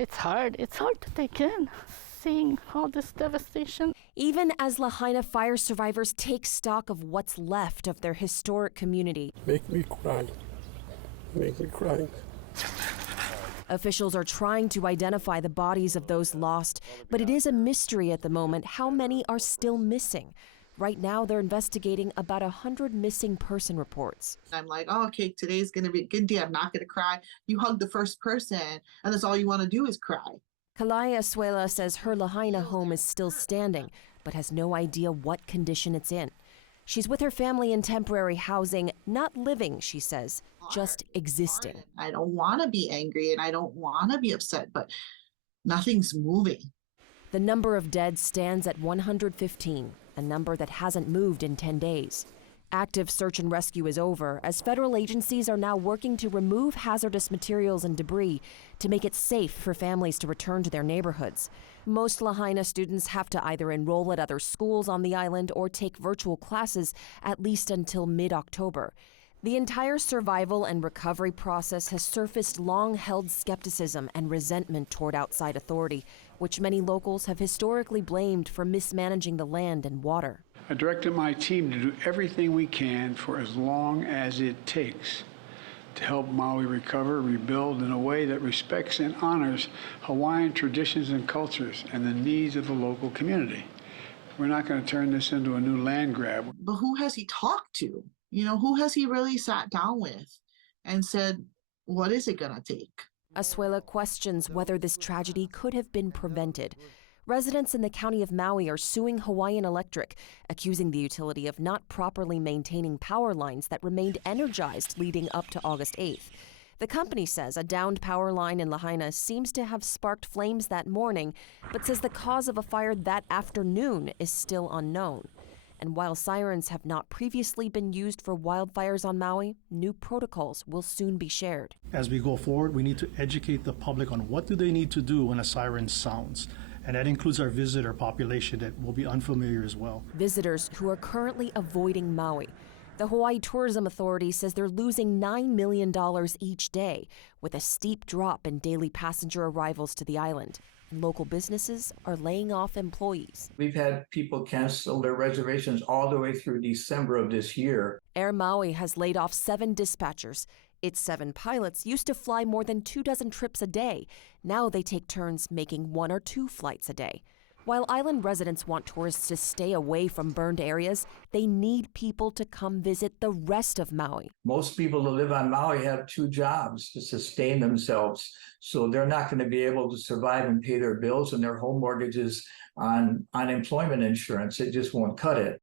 It's hard. It's hard to take in, seeing all this devastation. Even as Lahaina fire survivors take stock of what's left of their historic community. Make me cry. Make me cry. Officials are trying to identify the bodies of those lost, but it is a mystery at the moment how many are still missing. Right now, they're investigating about 100 missing person reports. I'm like, oh, okay, today's going to be a good day. I'm not going to cry. You hug the first person, and that's all you want to do is cry. Kalaya Asuela says her Lahaina home is still standing, but has no idea what condition it's in. She's with her family in temporary housing, not living, she says, just existing. I don't want to be angry and I don't want to be upset, but nothing's moving. The number of dead stands at 115, a number that hasn't moved in 10 days. Active search and rescue is over, as federal agencies are now working to remove hazardous materials and debris to make it safe for families to return to their neighborhoods. Most Lahaina students have to either enroll at other schools on the island or take virtual classes at least until mid-October. The entire survival and recovery process has surfaced long-held skepticism and resentment toward outside authority, which many locals have historically blamed for mismanaging the land and water. I directed my team to do everything we can for as long as it takes to help Maui recover, rebuild in a way that respects and honors Hawaiian traditions and cultures and the needs of the local community. We're not going to turn this into a new land grab. But who has he talked to? You know, who has he really sat down with and said, what is it going to take? Asuela questions whether this tragedy could have been prevented. Residents in the county of Maui are suing Hawaiian Electric, accusing the utility of not properly maintaining power lines that remained energized leading up to August 8th. The company says a downed power line in Lahaina seems to have sparked flames that morning, but says the cause of a fire that afternoon is still unknown. And while sirens have not previously been used for wildfires on Maui, new protocols will soon be shared. As we go forward, we need to educate the public on what do they need to do when a siren sounds. And that includes our visitor population that will be unfamiliar as well. Visitors who are currently avoiding Maui. The Hawaii Tourism Authority says they're losing $9 million each day, with a steep drop in daily passenger arrivals to the island. Local businesses are laying off employees. We've had people cancel their reservations all the way through December of this year. Air Maui has laid off 7 dispatchers. Its 7 pilots used to fly more than 24 trips a day. Now they take turns making 1 or 2 flights a day. While island residents want tourists to stay away from burned areas, they need people to come visit the rest of Maui. Most people who live on Maui have 2 jobs to sustain themselves, so they're not going to be able to survive and pay their bills and their home mortgages on unemployment insurance. It just won't cut it.